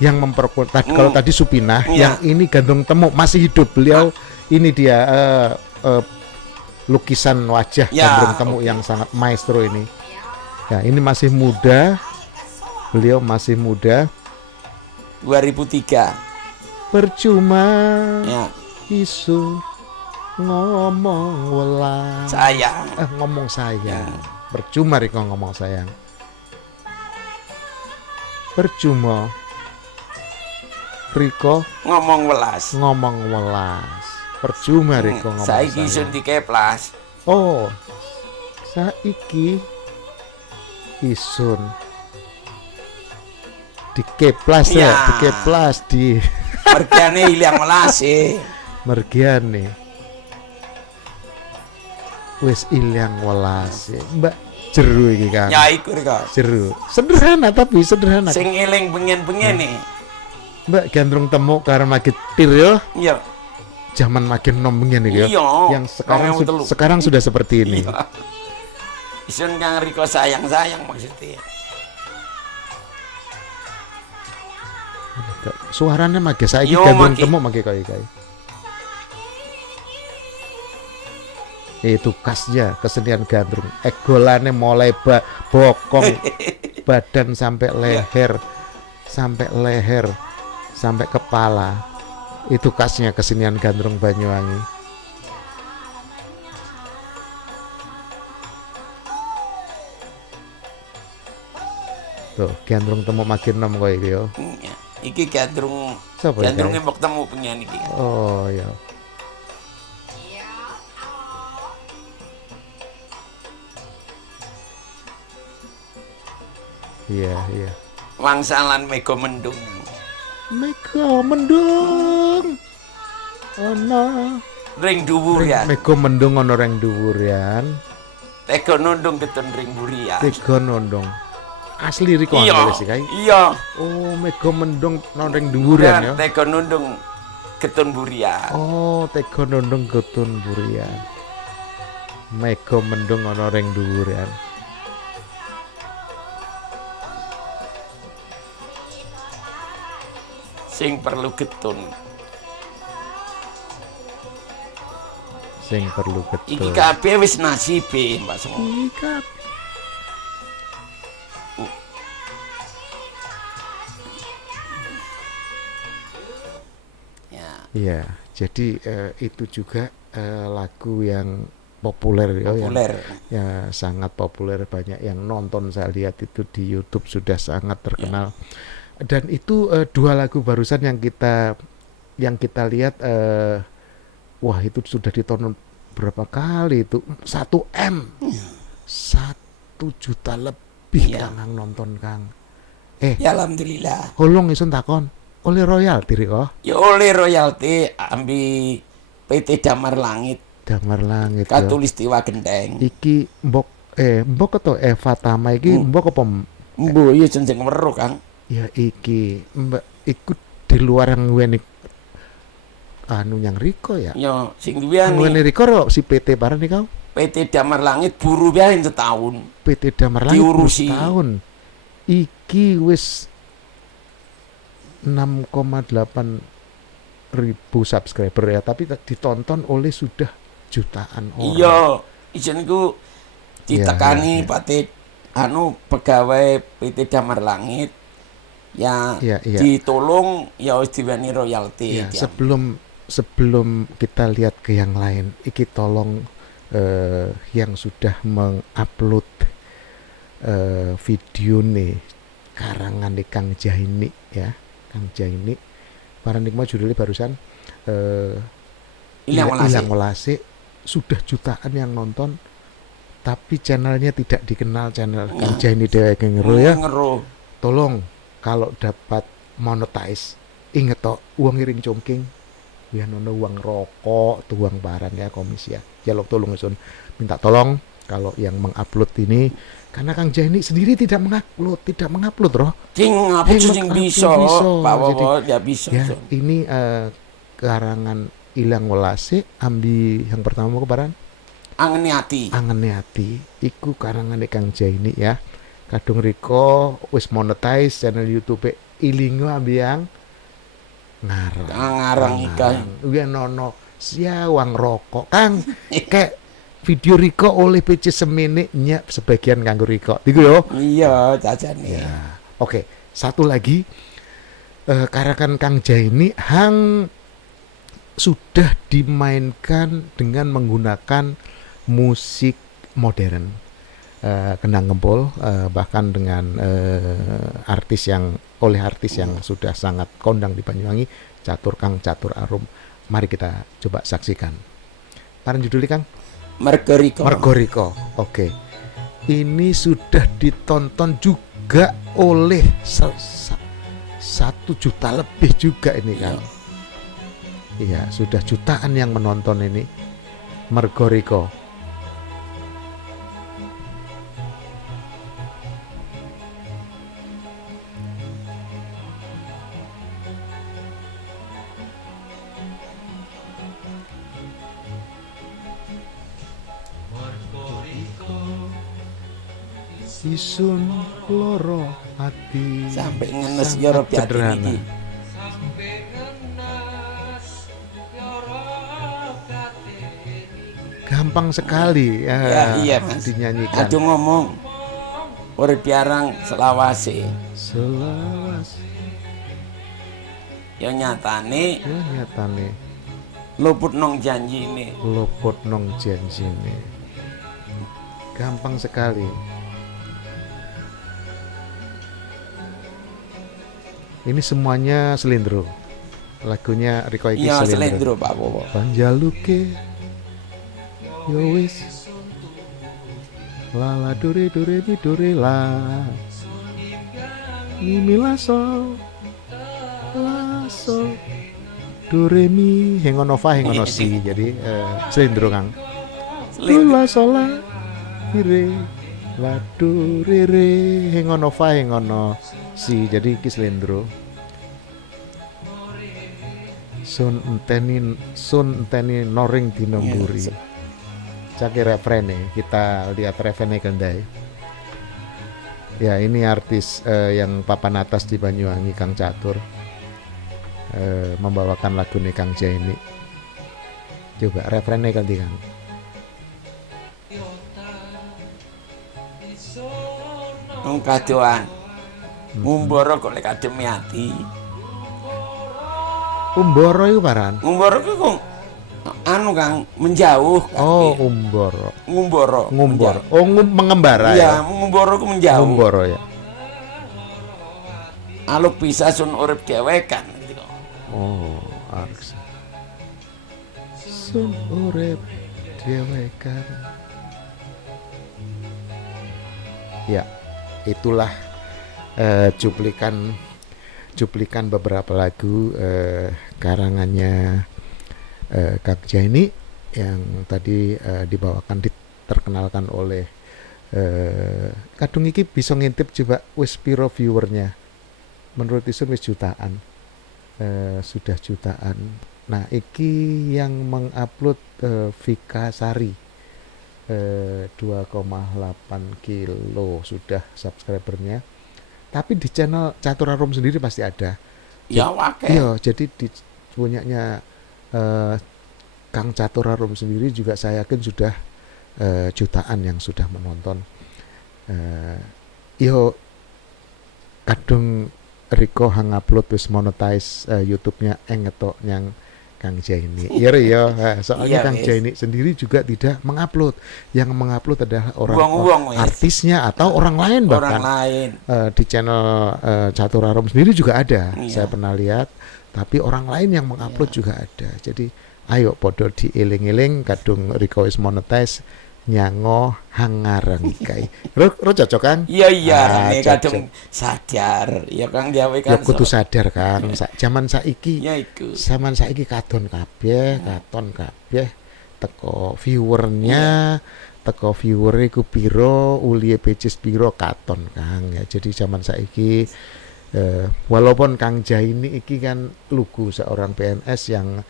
yang memperkuat kalau tadi Supinah, yang ini Gandrung Temu masih hidup. Beliau ini dia lukisan wajah Gandrung Temu yang sangat maestro ini. Ya, ini masih muda. Beliau masih muda. 2003. Percuma Ya. isu ngomong welas. Sayang. Ngomong sayang. Percuma Riko ngomong sayang. Percuma Riko ngomong welas. Percuma Riko ngomong saiki sayang. isun dikeplas. Oh, saiki isun dikeplas ya, dikeplas di mergiane Ilang Welas mergiane wis Ilang Welas Mbak jeru iki kan ya iku Riko jeru sederhana tapi sederhana sing eling pengen-pengen nih Mbak Gandrung Temu karo magitir yo iya zaman makin nom bengen iki yo yang sekarang sudah seperti ini iya. Isun Kang Riko sayang-sayang maksudnya suaranya mage saiki Gandrung Temu mage kai. Itu khasnya kesenian Gandrung. Egolane mulai bokong badan sampai leher, sampai kepala. Itu khasnya kesenian Gandrung Banyuwangi. Tuh, Gandrung Temu makin nom kowe iki yo. Iki Gandrung mbok temu penyanyi iki. Oh ya. Iya. Wangsalan Mega Mendung. Ono Ring dhuwur ya. Mega Mendung ono ring dhuwur yan. Tega nondong ketun ring burian. Tega nondong. Asli riko Iya. sih kai. Iya. Oh, mega mendong nondeng dhuwuran ya. Tega nondong ketun burian. Oh, tega nondong getun burian. Mega mendong ana ring dhuwuran. Sing perlu getun. Sing perlu getun. Iki kabeh wis nasibe, Mbak Semua. Iki kabeh. Ya. Iya, jadi itu juga lagu yang populer ya, Populer. ya sangat populer, banyak yang nonton, saya lihat itu di YouTube sudah sangat terkenal. Dan itu dua lagu barusan yang kita lihat, wah itu sudah ditonton berapa kali itu, 1 M, 1 juta lebih Ya. Kang nonton Kang. Ya alhamdulillah. Holong isun takon oleh royalti riko. Ya oleh royalti ambi PT Damar Langit Damar Langit ya. Katulistiwa Gendeng. Iki mbok atau Eva Tama iki mbok apa Mbo ya jeneng weruh Kang. ya iki mbak ikut di luar yang weni anu yang Riko ya. Ya sing Yang duwe weni Riko ro, si PT barang nih kau. PT Damar Langit buru biaya setahun. PT Damar Langit Diurusi. tahun. Iki wis 6,8 ribu subscriber ya, tapi ditonton oleh sudah jutaan orang. Iya, ijen iku ditekani Iya, iya. Pati anu pegawai PT Damar Langit ya Iya, iya. ditolong ya wis diweni royalti. Ya, sebelum kita lihat ke yang lain, iki tolong yang sudah mengupload video nih karangan di Kang Jaini ya, Kang Jaini. Paradigma judulnya barusan Ilang Welase, sudah jutaan yang nonton, tapi channelnya tidak dikenal, channel Kang Jaini Dheweke Ngero ya. Ngero. Tolong kalau dapat monetize, inget toh uang ngiring congking, ya nono uang rokok, tuh uang barang ya komisi ya. Jaluk tolong Sun, minta tolong kalau yang mengupload ini, karena Kang Jaini sendiri tidak mengupload roh. Sing ngapus sing bisa, Pak Wowo ya bisa. Ya, ini karangan Ilang Welase, ambi yang pertama kebaran Angene ati. Angene Ati, iku karangan Kang Jaini ya. Kadung Riko wis monetize channel YouTube Ilingo ambi yang Ngarang ikan. Wia nono sia uang rokok Kang. Kayak video Riko oleh PC semene nya sebagian kanggo Riko. Iku yo. Iya, jajane. Ya. Oke, satu lagi karangan Kang Jaini hang sudah dimainkan dengan menggunakan musik modern, kendang gempol, bahkan dengan artis yang sudah sangat kondang di Banyuwangi, Kang Catur Arum. Mari kita coba saksikan. Paran judulnya Kang? Mergo Riko. Oke. Ini sudah ditonton juga oleh 1 juta lebih juga ini Kang. Iya, sudah jutaan yang menonton ini. Mergo Riko. Isun loro hati Sampai ngenes ya Robi ati sederhana. iki. Gampang sekali Ya, iya, Mas. dinyanyikan. Aduh ngomong urip piarang selawase. Selawas Ya nyatane ya nyatane luput nong janjine. luput nong janjine. Gampang sekali. Ini semuanya selindro. Lagunya Riko iki Iya, selindro. selendro Pak Wowo. Panjaluke yo wis lala dure dure mi dure la mi la sol la sol dure mi hengono fa hengono si. Jadi selindro Kang. Selendro. La sol la pire waduh rere ngono fae ngono si jadi iki slendro sun enteni noring dina mburi cake refrene kita lihat refrene kendai ya ini artis yang papan atas di Banyuwangi Kang Catur membawakan lagu nih Kang Jaini coba refrene ganti Kang kadoan ngumbara kok lek kadem ati Umboro itu paran ngumbara ku kok anu Kang menjauh oh umboro ngumbara oh mengembara ya ngumbara ku menjauh ngumboro ya aluk bisa sun urip dhewekan gitu. Oh arks sun urip dhewekan ya itulah cuplikan beberapa lagu karangannya Kang Jaini yang tadi dibawakan diterkenalkan oleh kadung iki bisa ngintip coba wis piro viewernya menurut isun wis jutaan sudah jutaan nah iki yang mengupload Vika Sari 2,8 kilo sudah subscribernya tapi di channel Catur Arum sendiri pasti ada ya wakil iya jadi di punyanya Kang Catur Arum sendiri juga saya yakin sudah jutaan yang sudah menonton yo kadung Riko hang upload wis monetize YouTube-nya ngetok yang Kang Jaini. Iya soalnya Kang Jaini sendiri juga tidak mengupload. Yang mengupload adalah orang artisnya atau orang lain bahkan. Orang lain. Di channel Catur Arum sendiri juga ada. Saya pernah lihat. Tapi orang lain yang mengupload juga ada. Jadi ayo podo dieling-eling kadung Riko is monetize nyango hangarang kai. Ro cocok kan? Iya kadung sadar. Ya Kang Jawe kan. Ya kudu sadar Kang. Zaman saiki. Ya iku. Zaman saiki katon kabeh teko viewernya, teko viewer iku piro, ulihe pages piro katon Kang. Ya jadi zaman saiki walaupun Kang Jaini iki kan lugu seorang PNS yang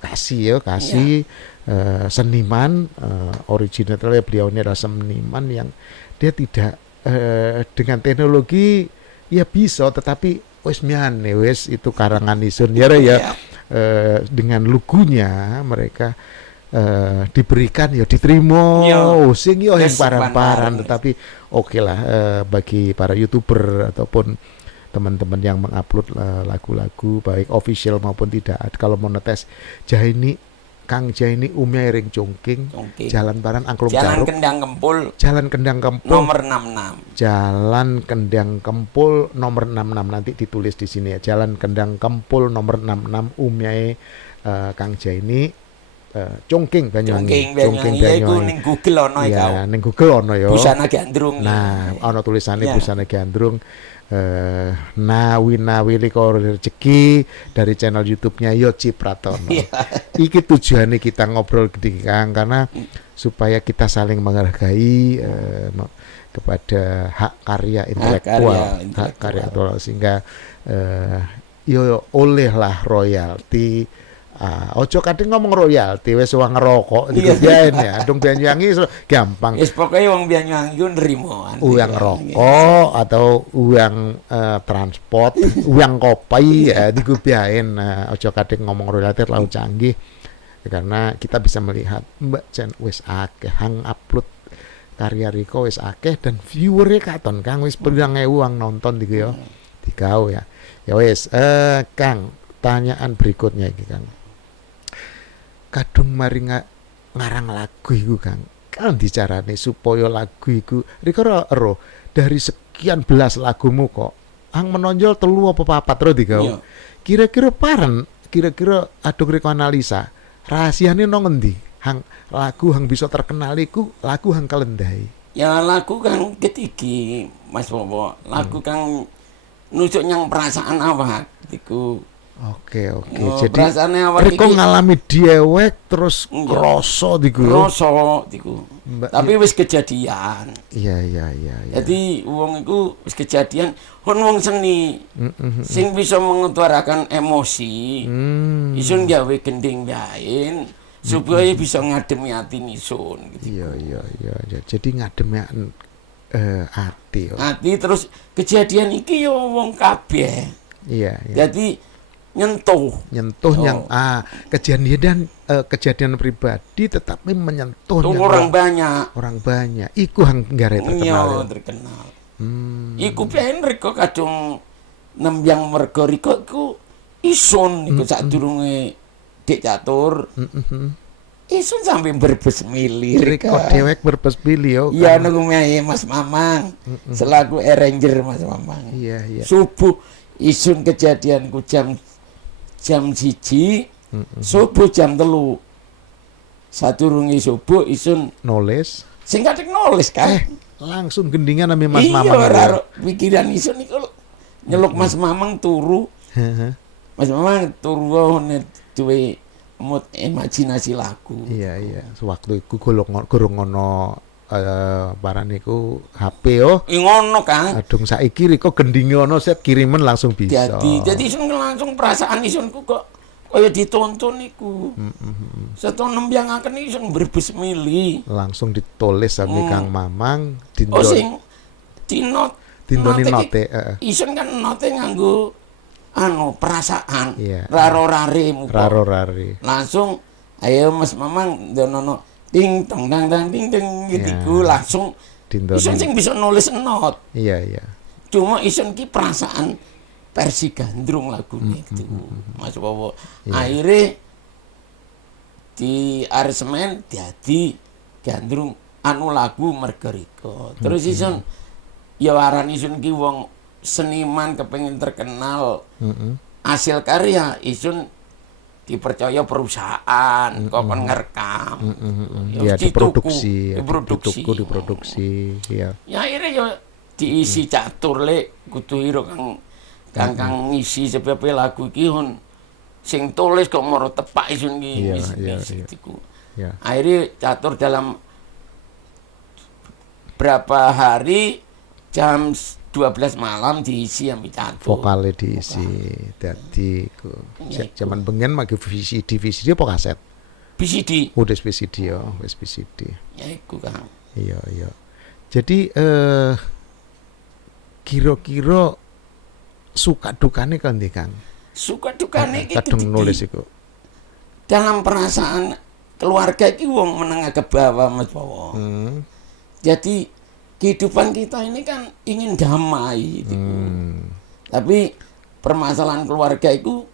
kasih seniman originalnya beliau ini adalah seniman yang dia tidak dengan teknologi ya bisa tetapi wis miane wis itu karangan isun ya dengan lugunya mereka diberikan ya diterima sing yo yang paran-paran tetapi oke lah bagi para YouTuber ataupun teman-teman yang mengupload lagu-lagu baik official maupun tidak kalau monetes Kang Jaini umya ring cungking Jalan Paran Angklung Caruk Jalan Kendang Kempul nomor 66 Jalan Kendang Kempul nomor 66 nanti ditulis di sini ya Jalan Kendang Kempul nomor 66 umyae Kang Jaini Cungking Banyuwangi iku ning Google ono ya ning Google ono ya busana gandrung nah ono tulisannya busana gandrung nawi liko rezeki dari channel YouTube-nya Yoci Pratono. Iki tujuannya kita ngobrol gede Kang karena supaya kita saling menghargai kepada hak karya intelektual, hak karya intelektual sehingga olehlah royalti. Ojo kadang ngomong royalti wis wong ngerokok digawean ya. Dong Banyuwangi gampang. Wis pokoke wong Banyuwangi ku nrimo. Uang rokok atau uang transport, uang kopi ya digubiain. Ojo kadang ngomong royalti terlalu canggih. Karena kita bisa melihat Mbak Chen wis akeh hang upload karya Riko wis akeh dan viewernya katon Kang wis 2.000 wong nonton iki yo. Dikau ya. Ya wis Kang, tanyaan berikutnya iki Kang. Kadung mari ngarang lagu iku Kang. Kan dicarane supaya lagu iku Riko ro dari sekian belas lagumu kok hang menonjol 3 apa 4 terus dikau. Kira-kira aduk Riko analisa rahasiane nang ngendi? Hang lagu hang bisa terkenal iku lagu hang kelendai. Ya lagu Kang ketiki Mas Bobo. Lagu Kang nunjuk yang perasaan awak iku Oke. Oh, Jadi perasaane awak Riko iki ngalami diewek terus Iya. kroso diku. rasa iku. Mbak, Tapi wis kejadian. iya. Jadi wong iku wis kejadian, wong seni sing bisa mengutarakan emosi, isun gawe gending yain supaya bisa ngademi ati isun gitu. Iya. Jadi ngadem ati yo. Ati terus kejadian iki yo wong kabeh. Iya. Jadi nyentuh Yang kejadian pribadi tetapi menyentuh tuh orang banyak. orang banyak. Iku hanggare terkenal. Iya, terkenal. Iku piye Riko kadung nembyang merga Riko iku isun iku sadurunge Dik Catur. Isun sampai berbes mili Riko dewek berbes pilih yo. Iya nunggu Mas Mamang selaku arranger Mas Mamang. Iya. Subuh isun kejadianku jam 1 subuh jam 3 sadurunge subuh isun Nulis. sing kadek nulis kan. Langsung gendingan ame Mas Iya, Mamang. ora pikiran isun iku nyeluk Mas Mamang turu. Mas Mamang turu duwe mood imajinasi lagu. Iya. Sewaktu iku gorong ono parane iku HP yo. Ngono kan. Adung saiki Riko gendinge ono set kirimen langsung bisa. Jadi isun langsung perasaan isunku kok kaya ditonton iku. Setelah nembyangaken isun berbes mili. Langsung ditulis sama Kang Mamang Oh sing dinot dintoni note note. isun kan note nganggo perasaan. Iya. Raro-rare muka. Raro-rare. Langsung ayo Mas Mamang donono ting tong dang dang ting ting gitu langsung Dintoni. isun sing bisa nulis not. Iya. Cuma isun ki perasaan versi gandrung lagunya gitu. Mas Wowo. Akhirnya di aransemen dadi gandrung lagu merga Riko. Terus isun ya aran isun ki wong seniman kepengin terkenal. Hasil karya isun dipercaya perusahaan kok kon ngerekam. Ya diproduksi, diproduksi. ya. Ya akhirnya ya diisi Catur lek kudu hiro kang ngisi sebab lagu iki sing tulis kok moro tepak isun iki. Iya. Ya. Akhirnya Catur dalam berapa hari jam 12 malam diisi ambil Catur. Vokalnya diisi. Dadi zaman bengen magi VCD apa kaset? VCD. Udah VCD ya, wis VCD. Ya iku Kang. Iya. Jadi kira-kira suka dukane kan ndi Kang? Suka dukane iki kadung nulis iku. Dalam perasaan keluarga iki wong menengah ke bawah Mas Bowo. Jadi kehidupan kita ini kan ingin damai gitu. Tapi permasalahan keluarga itu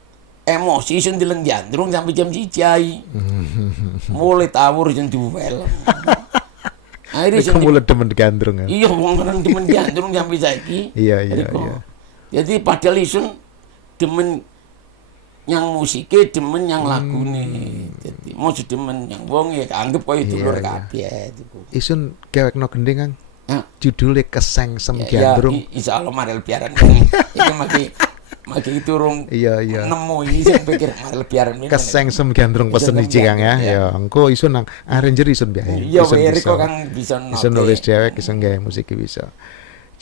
emosi sing dilenggandrung sampai jam 1. Mulai tawur jam 2. Akhirnya Iku mulai demen gandrung ya. Iya, wong kan demen gandrung sampai saiki. Iya. Jadi padahal isun demen yang musiknya, demen yang lagune. Jadi mau demen yang wong ya anggap koyo dulur kabeh gitu. Isun gawekno gending Kang. Judulnya Kesengsem ya, Gandrung. Insya Allah marel biaran ini maki turung nemu ini saya pikir marel biaran ini Kesengsem Gandrung pesen iki Kang ya. Ya engko isun nang arranger isun biae. Iya Riko kan bisa isun nulis dewek isun gawe musik bisa.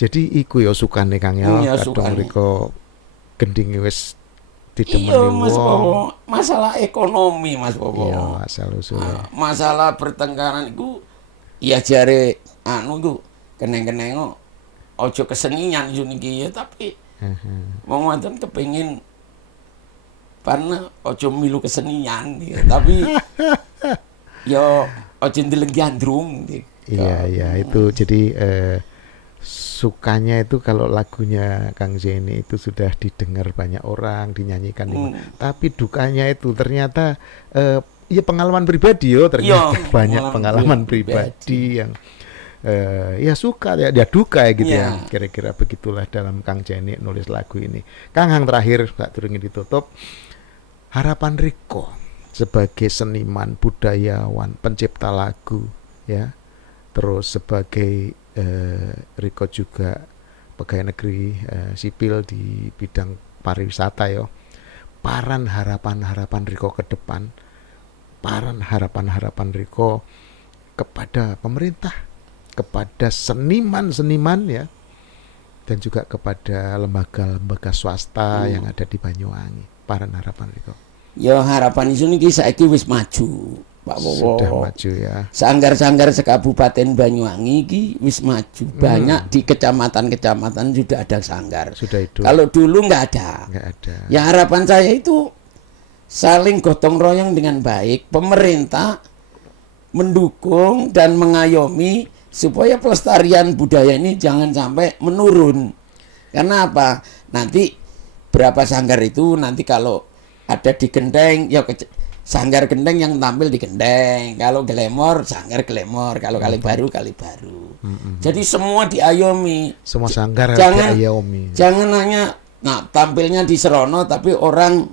Jadi iku ya sukane Kang ya. Kadang Riko gending wis didemeni wong. Mas Bowo, masalah ekonomi Mas Bowo. Iya, asal usul. Masalah pertengkaran iku ya jare iku keneng-keneng ojo kesenian iki ya tapi wong wadon kepengin karena ojo milu kesenian ya, tapi yo ojo ndeleng gandrung gitu. Iya itu jadi sukanya itu kalau lagunya Kang Zeni itu sudah didengar banyak orang dinyanyikan tapi dukanya itu ternyata ya pengalaman pribadi ternyata banyak pengalaman pribadi yang ya suka ya duka ya gitu ya. Kira-kira begitulah dalam Kang Zeni nulis lagu ini. Kang yang terakhir tak turun ditutup, harapan Riko sebagai seniman, budayawan, pencipta lagu ya, terus sebagai Riko juga pegawai negeri sipil di bidang pariwisata ya, paran harapan-harapan Riko ke depan, paran harapan-harapan Riko kepada pemerintah, kepada seniman-seniman ya, dan juga kepada lembaga-lembaga swasta yang ada di Banyuwangi. Paran harapan Riko. Ya harapan isu niki saiki wis maju, Pak Wowo. Sudah maju ya. Sanggar-sanggar sekabupaten Banyuwangi iki wis maju. Banyak di kecamatan-kecamatan sudah ada sanggar. Sudah itu. Kalau dulu nggak ada. Nggak ada. Ya harapan saya itu saling gotong royong dengan baik. Pemerintah mendukung dan mengayomi supaya pelestarian budaya ini jangan sampai menurun. Karena apa? Nanti berapa sanggar itu nanti kalau ada di Gendeng, ya sanggar Gendeng yang tampil di Gendeng. Kalau Glemor, sanggar Glemor. Kalau Kalibaru, Kalibaru. Jadi semua diayomi. Semua sanggar diayomi. Jangan hanya tampilnya di Serono tapi orang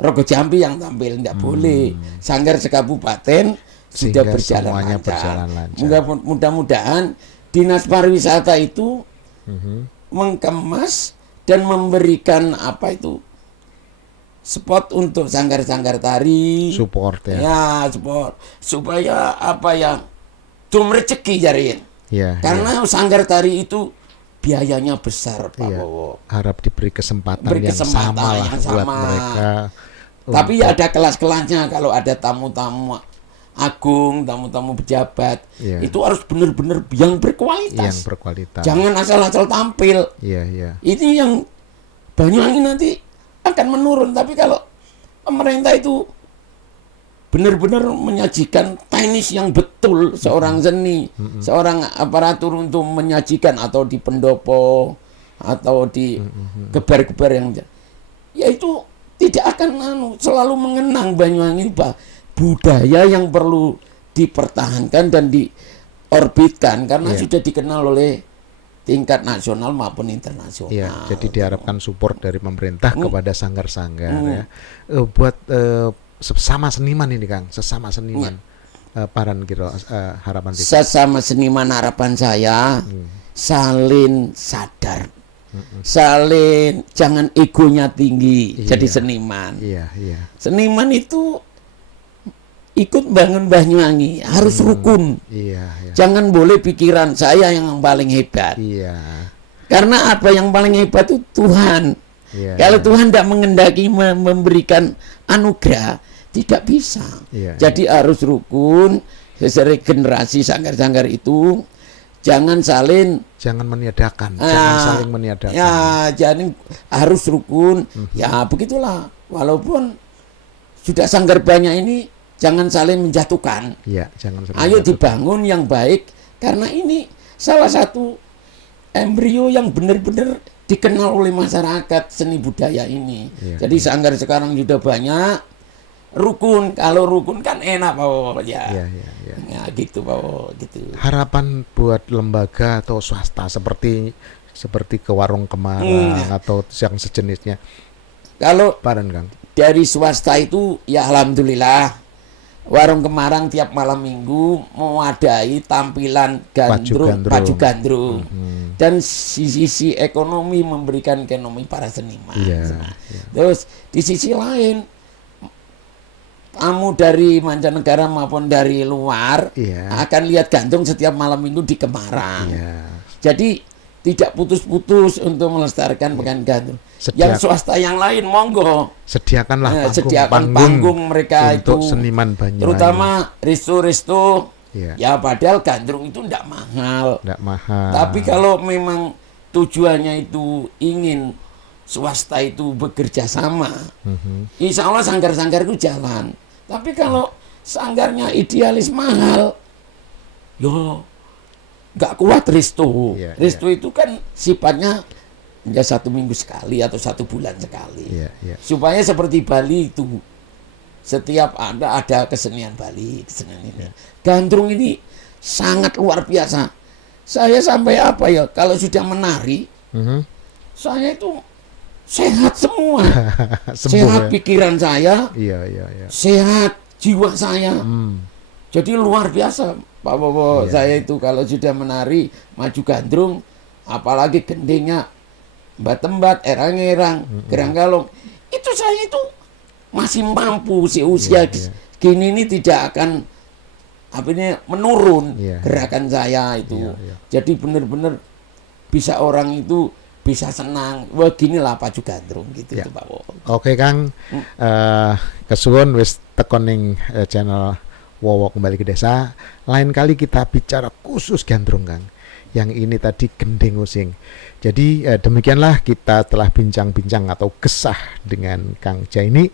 Rogo Jambi yang tampil, tidak boleh. Sanggar sekabupaten sudah berjalan lancar. Mudah-mudahan Dinas Pariwisata itu mengkemas dan memberikan spot untuk sanggar-sanggar tari, support ya. Ya, support supaya dum rezeki jarin. Ya, karena sanggar tari itu biayanya besar, Pak Wowo. Harap diberi kesempatan yang sama lah buat mereka. Tapi ya ada kelas-kelasnya. Kalau ada tamu-tamu agung, tamu-tamu pejabat, itu harus benar-benar yang berkualitas. Jangan asal-asal tampil. Ini yang Banyuwangi nanti akan menurun. Tapi kalau pemerintah itu benar-benar menyajikan teknis yang betul, seorang seni, seorang aparatur untuk menyajikan atau di pendopo atau di gebar-gebar yang ya itu tidak akan selalu mengenang Banyuwangi, budaya yang perlu dipertahankan dan diorbitkan karena sudah dikenal oleh tingkat nasional maupun internasional. Ya, jadi diharapkan support dari pemerintah kepada sanggar-sanggar ya. Buat sesama seniman ini Kang, sesama seniman. Paran kira harapan kita. Sesama seniman harapan saya saling sadar. Saling jangan egonya tinggi jadi seniman. Seniman itu ikut bangun Banyuwangi harus rukun. Jangan boleh pikiran saya yang paling hebat. Karena apa yang paling hebat itu Tuhan. Kalau Tuhan tidak mengendaki memberikan anugerah, tidak bisa. Jadi harus rukun. Sesuai generasi sanggar-sanggar itu jangan meniadakan, jangan saling meniadakan. Ya, jadi harus rukun. Ya, begitulah. Walaupun sudah sanggar banyak ini jangan saling menjatuhkan. Ayo dibangun yang baik karena ini salah satu embrio yang benar-benar dikenal oleh masyarakat seni budaya ini. Jadi sanggar sekarang sudah banyak rukun. Kalau rukun kan enak Pak. Ya gitu Pak. Gitu. Harapan buat lembaga atau swasta seperti ke Warung Kemarang atau yang sejenisnya. Kalau Paran Kang. Dari swasta itu ya alhamdulillah Warung Kemarang tiap malam minggu mewadai tampilan baju gandrung. Dan sisi ekonomi memberikan ekonomi para seniman. Terus di sisi lain tamu dari mancanegara maupun dari luar akan lihat gantung setiap malam minggu di Kemarang. Jadi tidak putus-putus untuk melestarikan pekan gantung. Yang swasta yang lain monggo sediakanlah panggung mereka untuk itu seniman Banyuwangi. Terutama resto-resto. Ya padahal gandrung itu tidak mahal. Tapi kalau memang tujuannya itu ingin swasta itu bekerja sama, insya Allah sanggar-sanggar itu jalan. Tapi kalau sanggarnya idealis mahal, yo nggak kuat resto. Resto itu kan sifatnya ya 1 minggu sekali atau 1 bulan sekali. Supaya seperti Bali itu setiap ada kesenian Bali, kesenian ini. Gandrung ini sangat luar biasa. Saya sampai kalau sudah menari, saya itu sehat semua. Sehat pikiran saya, sehat jiwa saya. Jadi luar biasa Pak Bobo. Saya itu kalau sudah menari maju gandrung, apalagi gendingnya Mbak Tembat, Erang-erang, Gerang Galung, itu saya itu masih mampu si usia gini ini tidak akan menurun gerakan saya itu. Jadi benar-benar bisa orang itu bisa senang. Wah gini lah Pak Jugandrung gitu tuh Pak Wowo. Oke Kang, kesuwun wis tekon ning channel Wowo Kembali ke Desa. Lain kali kita bicara khusus gandrung Kang. Yang ini tadi gending using. Jadi demikianlah kita telah bincang-bincang atau kesah dengan Kang Jaini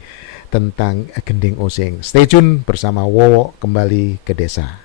tentang gending using. Stay tune bersama Wowo Kembali ke Desa.